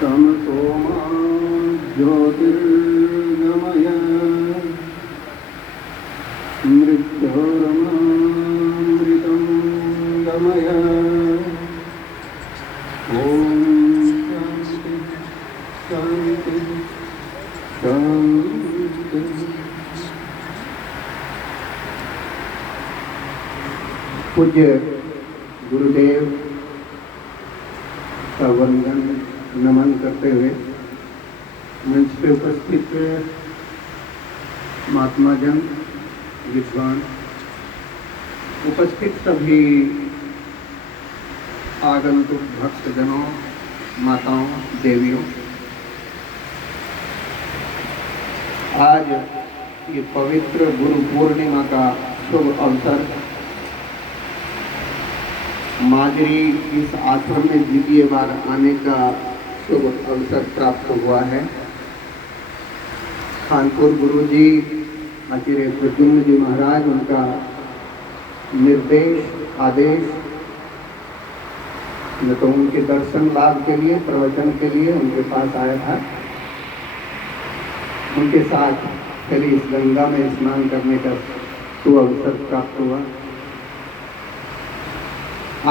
तमसो मा ज्योतिर्गमय मृत्योर्मामृतं गमय। ओम शांति शांति शांति। पूज्य गुरुदेव का वंदन नमन करते हुए मंच पे उपस्थित महात्मा जन, विद्वान, उपस्थित सभी आगंतुक भक्तजनों, माताओं, देवियों, आज ये पवित्र गुरु पूर्णिमा का शुभ अवसर माजरी इस आश्रम में द्वितीय बार आने का शुभ अवसर प्राप्त हुआ है। कानपुर गुरु जी आचार्य प्रद्युम्न जी महाराज, उनका निर्देश आदेश, मैं तो उनके दर्शन लाभ के लिए, प्रवचन के लिए उनके पास आया था। उनके साथ कल इस गंगा में स्नान करने का शुभ अवसर प्राप्त हुआ।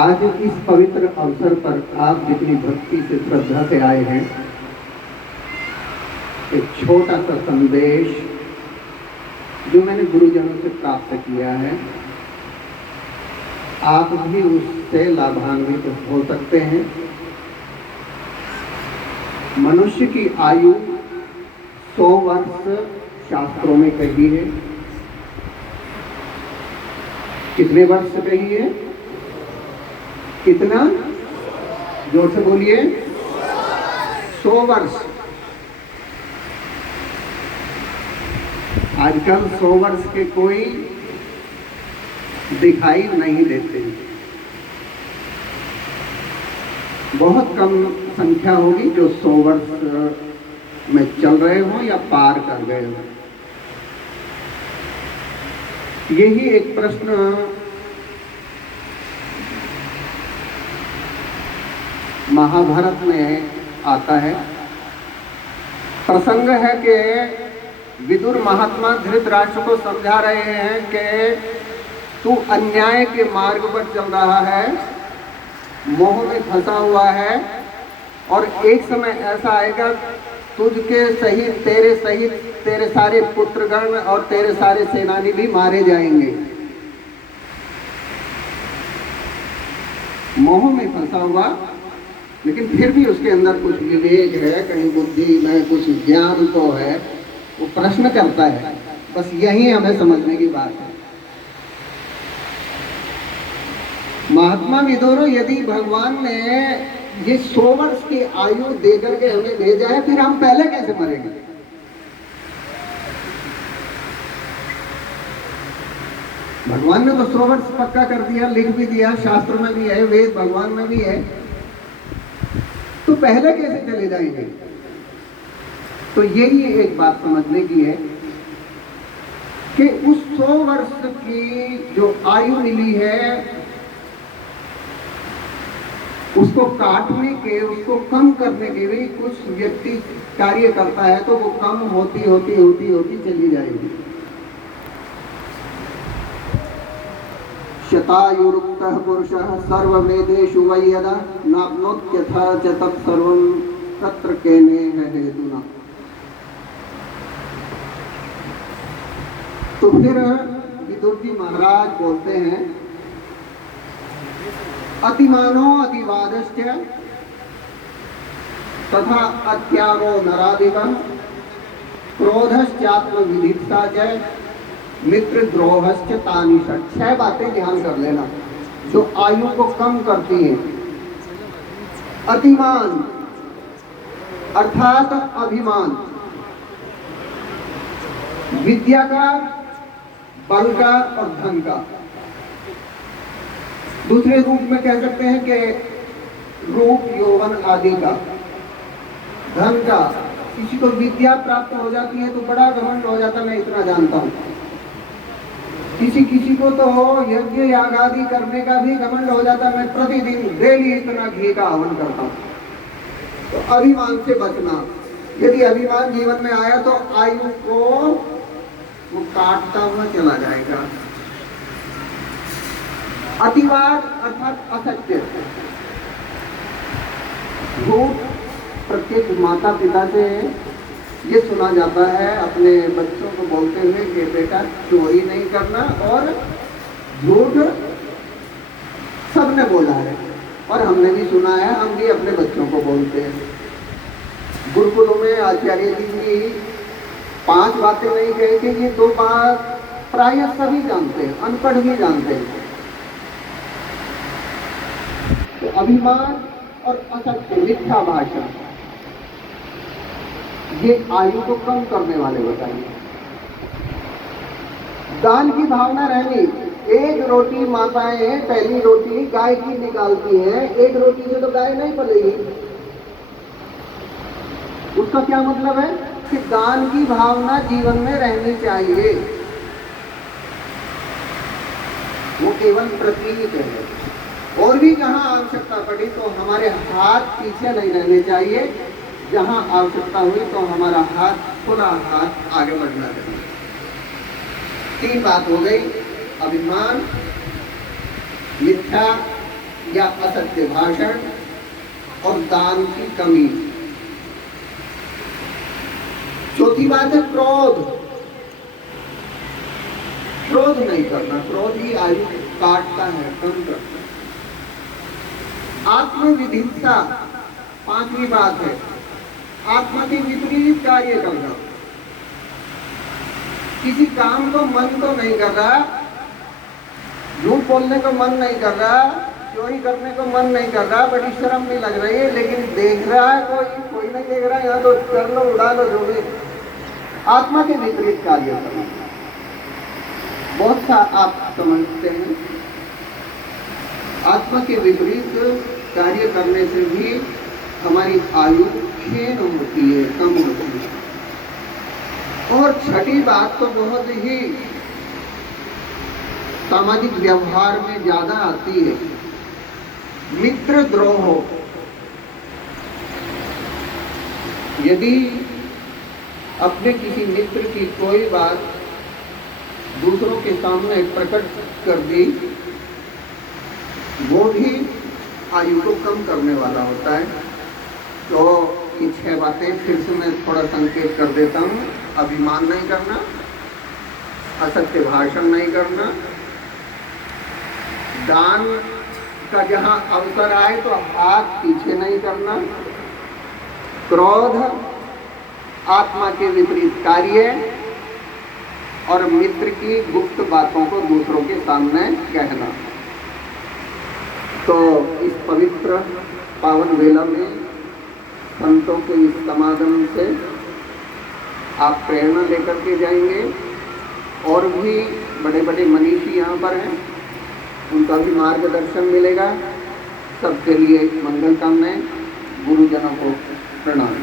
आज इस पवित्र अवसर पर आप जितनी भक्ति से, श्रद्धा से आए हैं, एक छोटा सा संदेश जो मैंने गुरुजनों से प्राप्त किया है, आप भी उससे लाभान्वित हो सकते हैं। मनुष्य की आयु 100 वर्ष शास्त्रों में कही है। कितने वर्ष कही है? कितना? जोर से बोलिए। 100 वर्ष। आजकल 100 वर्ष के कोई दिखाई नहीं देते। बहुत कम संख्या होगी जो 100 वर्ष में चल रहे हो या पार कर गए हो। यही एक प्रश्न महाभारत में आता है। प्रसंग है कि विदुर महात्मा धृतराष्ट्र को समझा रहे हैं कि तू अन्याय के मार्ग पर चल रहा है, मोह में फंसा हुआ है, और एक समय ऐसा आएगा तुझके सहित तेरे सारे पुत्रगण और तेरे सारे सेनानी भी मारे जाएंगे। मोह में फंसा हुआ, लेकिन फिर भी उसके अंदर कुछ विवेक है, कहीं बुद्धि में कुछ ज्ञान तो है, वो प्रश्न करता है। बस यही हमें समझने की बात है। महात्मा विदुर, यदि भगवान ने ये 100 वर्ष की आयु देकर के हमें भेजा है, फिर हम पहले कैसे मरेंगे? भगवान ने तो 100 वर्ष पक्का कर दिया, लिख भी दिया, शास्त्र में भी है, वेद भगवान में भी है, तो पहले कैसे चले जाएंगे? तो यही एक बात समझने की है कि उस 100 वर्ष की जो आयु मिली है, उसको काटने के, उसको कम करने के लिए कुछ व्यक्ति कार्य करता है, तो वो कम होती होती होती होती चली जाएगी। शतायुरुक्तः पुरुषः सर्ववेदेषु वै यदा नाप्नोत्यथा च तत्सर्वं तत्र केनेह हेतुना। तो फिर विदुर जी महाराज बोलते हैं, अतिमानो अतिवादश्च तथा अत्यारो नराधिपः क्रोधश्चात्मविधित्सा च मित्रद्रोहश्च तानि षट्। 6 बातें ध्यान कर लेना जो आयु को कम करती हैं। अतिमान अर्थात अभिमान, विद्या का, बल का और धन का। दूसरे रूप में कह सकते हैं कि रूप, यौवन आदि का। धन का, किसी को विद्या प्राप्त हो जाती है तो बड़ा घमंड हो जाता, मैं इतना जानता हूं। किसी किसी को तो यज्ञ याग आदि करने का भी घमंड हो जाता है, मैं प्रतिदिन डेली इतना घी का हवन करता हूँ। तो अभिमान से बचना, यदि अभिमान जीवन में आया तो आयु को वो काटता हुआ चला जाएगा। अतिवाद अर्थात असत्य, झूठ प्रत्येक माता पिता से ये सुना जाता है अपने बच्चों को बोलते हुए कि बेटा चोरी नहीं करना, और झूठ सबने बोला है और हमने भी सुना है, हम भी अपने बच्चों को बोलते हैं। गुरुकुलों में आचार्य जी की 5 बातें नहीं कही थी, ये 2 बात प्राय सभी जानते हैं, अनपढ़ भी जानते हैं। तो अभिमान और असत्य, मिथ्या भाषा, ये आयु को कम करने वाले बताइए। दान की भावना रहनी, एक रोटी माताएं पहली रोटी गाय की निकालती हैं, एक रोटी से तो गाय नहीं पलेगी। उसका क्या मतलब है कि दान की भावना जीवन में रहनी चाहिए, वो केवल प्रतीक है। और भी जहां आवश्यकता पड़ी तो हमारे हाथ पीछे नहीं रहने चाहिए, जहां आवश्यकता हुई तो हमारा हाथ खुला हाथ आगे बढ़ना चाहिए। 3 बात हो गई, अभिमान, मिथ्या या असत्य भाषण और दान की कमी। चौथी बात है क्रोध। क्रोध नहीं करना, क्रोध ही आयु काटता है, कम करता है। आत्मविधिता 5वीं बात है, आत्मा के विपरीत कार्य करना। किसी काम को मन तो नहीं कर रहा, झूठ बोलने को मन नहीं कर रहा, चोरी करने को मन नहीं कर रहा, बड़ी शर्म भी लग रही है, लेकिन देख रहा है कोई नहीं देख रहा है, यहाँ तो कर लो, उड़ा लो, जो भी। आत्मा के विपरीत कार्य करना बहुत सा आप समझते हैं। आत्मा के विपरीत कार्य करने से भी हमारी आयु क्षीण होती है, कम होती है। और छठी बात तो बहुत ही सामाजिक व्यवहार में ज्यादा आती है, मित्र द्रोह। यदि अपने किसी मित्र की कोई बात दूसरों के सामने प्रकट कर दी, वो भी आयु को कम करने वाला होता है। तो ये 6 बातें फिर से मैं थोड़ा संकेत कर देता हूँ। अभिमान नहीं करना, असत्य भाषण नहीं करना, दान का जहाँ अवसर आए तो हाथ पीछे नहीं करना, क्रोध, आत्मा के विपरीत कार्य और मित्र की गुप्त बातों को दूसरों के सामने कहना। तो इस पवित्र पावन वेला में संतों के इस समागम से आप प्रेरणा लेकर के जाएंगे। और भी बड़े बड़े मनीषी यहाँ पर हैं, उनका भी मार्गदर्शन मिलेगा। सबके लिए मंगल कामनाएं, गुरुजनों को प्रणाम।